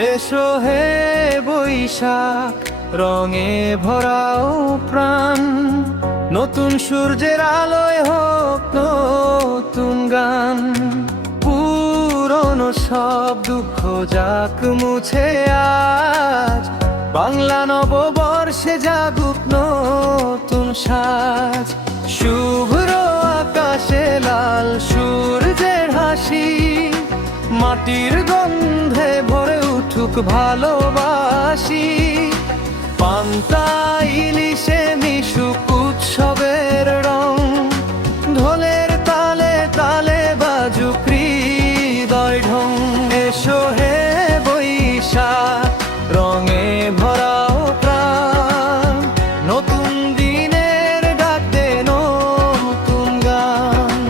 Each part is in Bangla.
এসো হে বৈশাখ, রঙে ভরাও প্রাণ, নতুন সূর্যের আলোয় হোক নতুন গান। পুরনো সব দুঃখ যাক মুছে আজ, বাংলা নববর্ষে জাগুক নতুন সাজ। শুভ্র আকাশে লাল সূর্যের হাসি, মাটির গন্ধে ভরে উঠুক ভালোবাসি। পান্তা ইলিশে মিশুক উৎসবের রং, ঢোলের তালে তালে বাজুক হৃদয় ঢং। এসো হে বৈশাখ, রঙে ভরাও প্রাণ, নতুন দিনের ডাক দে নতুন গান।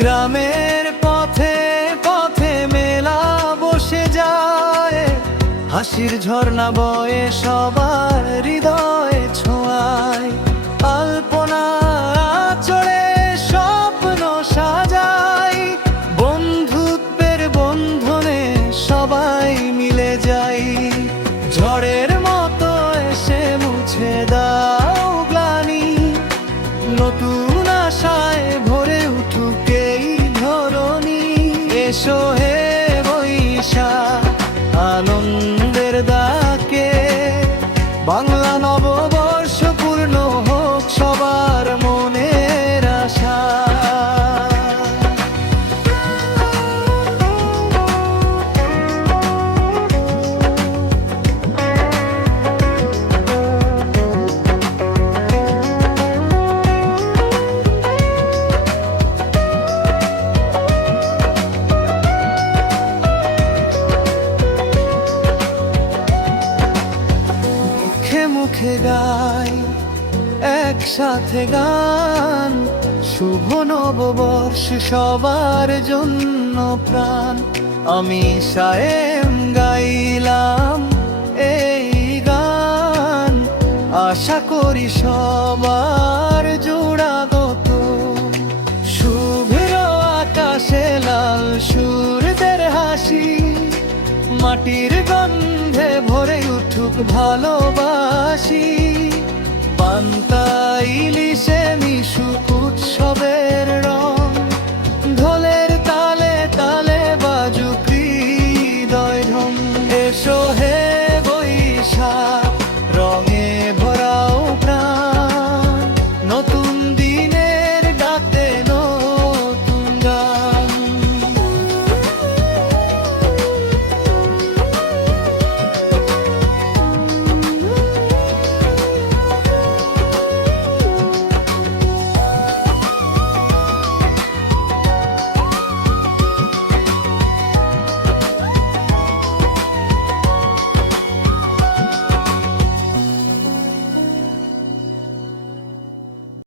গ্রামের পথে পথে মেলা বসে যায়, হাসির ঝর্ণা বয়ে সবার হৃদয়ে ছোঁয়ায়। আলপনা চড়ে স্বপ্ন সাজাই, বন্ধুত্বের বন্ধনে সবাই মিলে যাই। ঝড়ের মতো এসে মুছে দাও গ্লানি, নতুন আশায় ভরে উঠুক এই ধরণী। এসো হে বৈশাখ, আনন্দের ডাকে বাংলা নববর্ষ পূর্ণ হোক সবার মনের আশা। মুখে মুখে গাই একসাথে গান, শুভ নববর্ষ সবার জন্য প্রাণ। আমি সায়েম গাইলাম এই গান, আশা করি সবার জোড়াগত। শুভ্র আকাশে লাল সূর্যের হাসি, মাটির গন্ধে ভরে উঠুক ভালোবাসি। পান্তা ইলিশে মিশুক উৎসব